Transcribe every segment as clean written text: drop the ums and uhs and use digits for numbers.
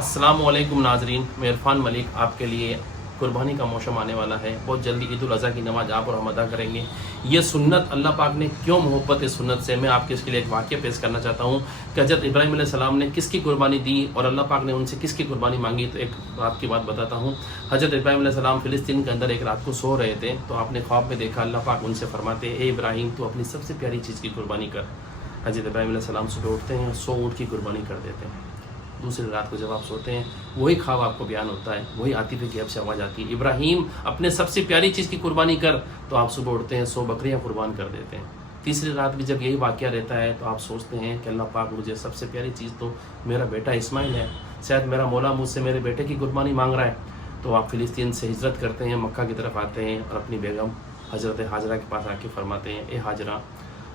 السلام علیکم ناظرین، میں عرفان ملک آپ کے لیے قربانی کا موسم آنے والا ہے۔ بہت جلدی عید الاضحیٰ کی نماز آپ اور ہم ادا کریں گے۔ یہ سنت اللہ پاک نے کیوں محبت ہے سنت سے، میں آپ کے اس کے لیے ایک واقعہ پیش کرنا چاہتا ہوں کہ حضرت ابراہیم علیہ السلام نے کس کی قربانی دی اور اللہ پاک نے ان سے کس کی قربانی مانگی۔ تو ایک رات کی بات بتاتا ہوں۔ حضرت ابراہیم علیہ السلام فلسطین کے اندر ایک رات کو سو رہے تھے، تو آپ نے خواب میں دیکھا اللہ پاک ان سے فرماتے، اے ابراہیم تو اپنی سب سے پیاری چیز کی قربانی کر۔ حضرت ابراہیم علیہ السلام صبح اٹھتے ہیں، 100 اونٹ کی قربانی کر دیتے ہیں۔ دوسری رات کو جب آپ سوتے ہیں، وہی خواب آپ کو بیان ہوتا ہے، وہی عاطفے کی اب سے آواز آتی ہے، ابراہیم اپنے سب سے پیاری چیز کی قربانی کر۔ تو آپ صبح اٹھتے ہیں، 100 بکریاں قربان کر دیتے ہیں۔ تیسری رات بھی جب یہی واقعہ رہتا ہے تو آپ سوچتے ہیں کہ اللہ پاک مجھے سب سے پیاری چیز تو میرا بیٹا اسماعیل ہے، شاید میرا مولا مجھ سے میرے بیٹے کی قربانی مانگ رہا ہے۔ تو آپ فلسطین سے ہجرت کرتے ہیں، مکہ کی طرف آتے ہیں اور اپنی بیگم حضرت حاجرہ کے پاس آ کے فرماتے ہیں، اے حاجرہ،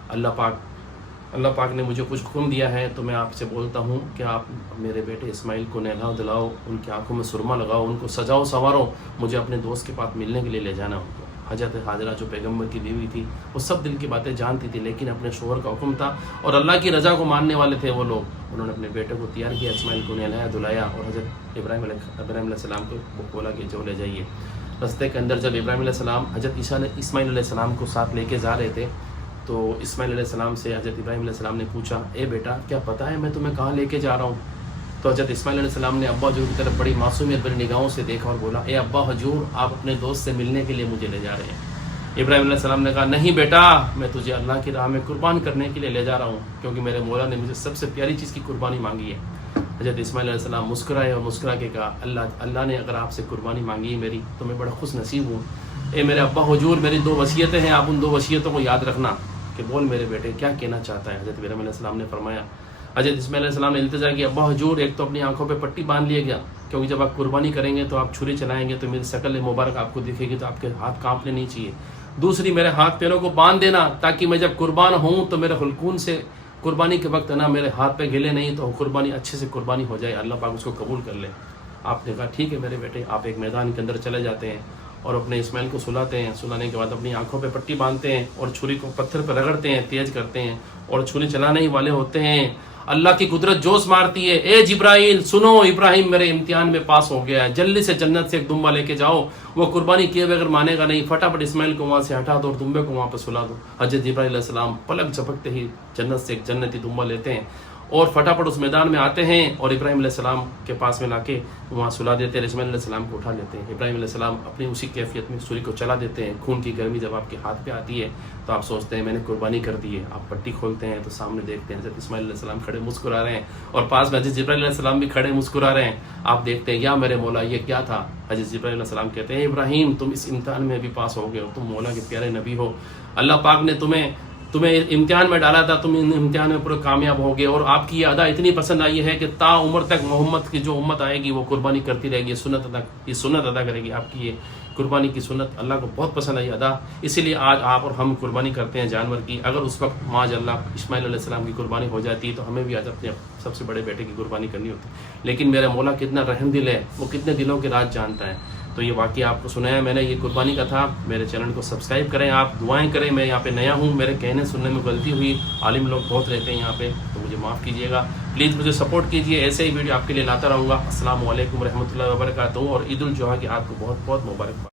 اللہ پاک نے مجھے کچھ حکم دیا ہے، تو میں آپ سے بولتا ہوں کہ آپ میرے بیٹے اسماعیل کو نہلاؤ دلاؤ، ان کی آنکھوں میں سرما لگاؤ، ان کو سجاؤ سنوارو، مجھے اپنے دوست کے پاس ملنے کے لیے لے جانا ان کو۔ حضرت حاجرہ جو پیغمبر کی بیوی تھی، وہ سب دل کی باتیں جانتی تھی، لیکن اپنے شوہر کا حکم تھا اور اللہ کی رضا کو ماننے والے تھے وہ لوگ۔ انہوں نے اپنے بیٹے کو تیار کیا، اسماعیل کو نہلایا دلایا اور حضرت ابراہیم علیہ السلام کو بولا کہ جو لے جائیے۔ رستے کے اندر جب ابراہیم علیہ السلام حضرت اسماعیل علیہ السلام کو ساتھ لے کے جا رہے تھے، تو اسماعیل علیہ السلام سے حضرت ابراہیم علیہ السلام نے پوچھا، اے بیٹا کیا پتہ ہے میں تمہیں کہاں لے کے جا رہا ہوں؟ تو حضرت اسماعیل علیہ السلام نے ابا حضور کی طرف بڑی معصومیت بھری نگاہوں سے دیکھا اور بولا، اے ابا حضور، آپ اپنے دوست سے ملنے کے لیے مجھے لے جا رہے ہیں۔ ابراہیم علیہ السلام نے کہا، نہیں بیٹا، میں تجھے اللہ کی راہ میں قربان کرنے کے لیے لے جا رہا ہوں، کیونکہ میرے مولا نے مجھے سب سے پیاری چیز کی قربانی مانگی ہے۔ حضرت اسماعیل علیہ السلام مسکرائے اور مسکرا کے کہا، اللہ نے اگر آپ سے قربانی مانگی ہے میری تو میں بڑا خوش نصیب ہوں۔ اے میرے ابا حضور، میری 2 وصیتیں ہیں، آپ ان 2 وصیتوں کو یاد رکھنا کہ بول میرے بیٹے کیا کہنا چاہتا ہے۔ حضرت ابراہیم علیہ السلام نے فرمایا، حضرت اسماعیل علیہ السلام نے التجا کی، ابا حضور، ایک تو اپنی آنکھوں پہ پٹی باندھ لیا گیا، کیونکہ جب آپ قربانی کریں گے تو آپ چھری چلائیں گے تو میری شکل مبارک آپ کو دکھے گی، تو آپ کے ہاتھ کانپنے نہیں چاہیے۔ دوسری، میرے ہاتھ پیروں کو باندھ دینا تاکہ میں جب قربان ہوں تو میرے حلقوم سے قربانی کے وقت نا میرے ہاتھ پہ گلے نہیں، تو قربانی اچھے سے قربانی ہو جائے، اللہ پاک اس کو قبول کر لے۔ آپ نے کہا ٹھیک ہے میرے بیٹے۔ آپ ایک میدان کے اندر چلے جاتے ہیں اور اپنے اسماعیل کو سلاتے ہیں، سلانے کے بعد اپنی آنکھوں پہ پٹی باندھتے ہیں اور چھری کو پتھر پہ رگڑتے ہیں، تیز کرتے ہیں اور چھری چلانے ہی والے ہوتے ہیں، اللہ کی قدرت جوش مارتی ہے، اے جبرائیل سنو، ابراہیم میرے امتحان میں پاس ہو گیا ہے، جلدی سے جنت سے ایک دمبا لے کے جاؤ، وہ قربانی کیے بغیر مانے گا نہیں، فٹافٹ اسماعیل کو وہاں سے ہٹا دو اور دمبے کو وہاں پہ سلا دو۔ حضرت جبرائیل علیہ السلام پلک جھپکتے ہی جنت سے ایک جنتی دمبا لیتے ہیں اور فٹافٹ اس میدان میں آتے ہیں اور ابراہیم علیہ السلام کے پاس میں لا کے وہاں سلا دیتے ہیں، اسماعیل علیہ السلام کو اٹھا لیتے ہیں۔ ابراہیم علیہ السلام اپنی اسی کیفیت میں چھری کو چلا دیتے ہیں، خون کی گرمی جب آپ کے ہاتھ پہ آتی ہے تو آپ سوچتے ہیں میں نے قربانی کر دی ہے۔ آپ پٹی کھولتے ہیں تو سامنے دیکھتے ہیں حضرت اسماعیل علیہ السلام کھڑے مسکرا رہے ہیں اور پاس میں حضرت جبرائیل علیہ السلام بھی کھڑے مسکرا رہے ہیں۔ آپ دیکھتے ہیں، یا میرے مولا یہ کیا تھا؟ حضرت جبرائیل علیہ السلام کہتے ہیں، ابراہیم تم اس امتحان میں بھی پاس ہو گئے ہو، تم مولا کے پیارے نبی ہو، اللہ پاک نے تمہیں امتحان میں ڈالا تھا، تم ان امتحان میں پورے کامیاب ہو گئے، اور آپ کی یہ ادا اتنی پسند آئی ہے کہ تا عمر تک محمد کی جو امت آئے گی وہ قربانی کرتی رہے گی، یہ سنت ادا کرے گی۔ آپ کی یہ قربانی کی سنت اللہ کو بہت پسند آئی ادا، اسی لیے آج آپ اور ہم قربانی کرتے ہیں جانور کی۔ اگر اس وقت معاذ اللہ اسماعیل علیہ السلام کی قربانی ہو جاتی تو ہمیں بھی آج اپنے سب سے بڑے بیٹے کی قربانی کرنی ہوتی، لیکن میرا مولا کتنا رحم دل ہے، وہ کتنے دلوں کے راز جانتا ہے۔ تو یہ واقعہ آپ کو سنایا میں نے، یہ قربانی کا تھا۔ میرے چینل کو سبسکرائب کریں، آپ دعائیں کریں، میں یہاں پہ نیا ہوں، میرے کہنے سننے میں غلطی ہوئی، عالم لوگ بہت رہتے ہیں یہاں پہ، تو مجھے معاف کیجیے گا، پلیز مجھے سپورٹ کیجیے، ایسے ہی ویڈیو آپ کے لیے لاتا رہوں گا۔ السلام علیکم ورحمۃ اللہ وبرکاتہ، اور عید الاضحیٰ کی آپ کو بہت بہت مبارکباد۔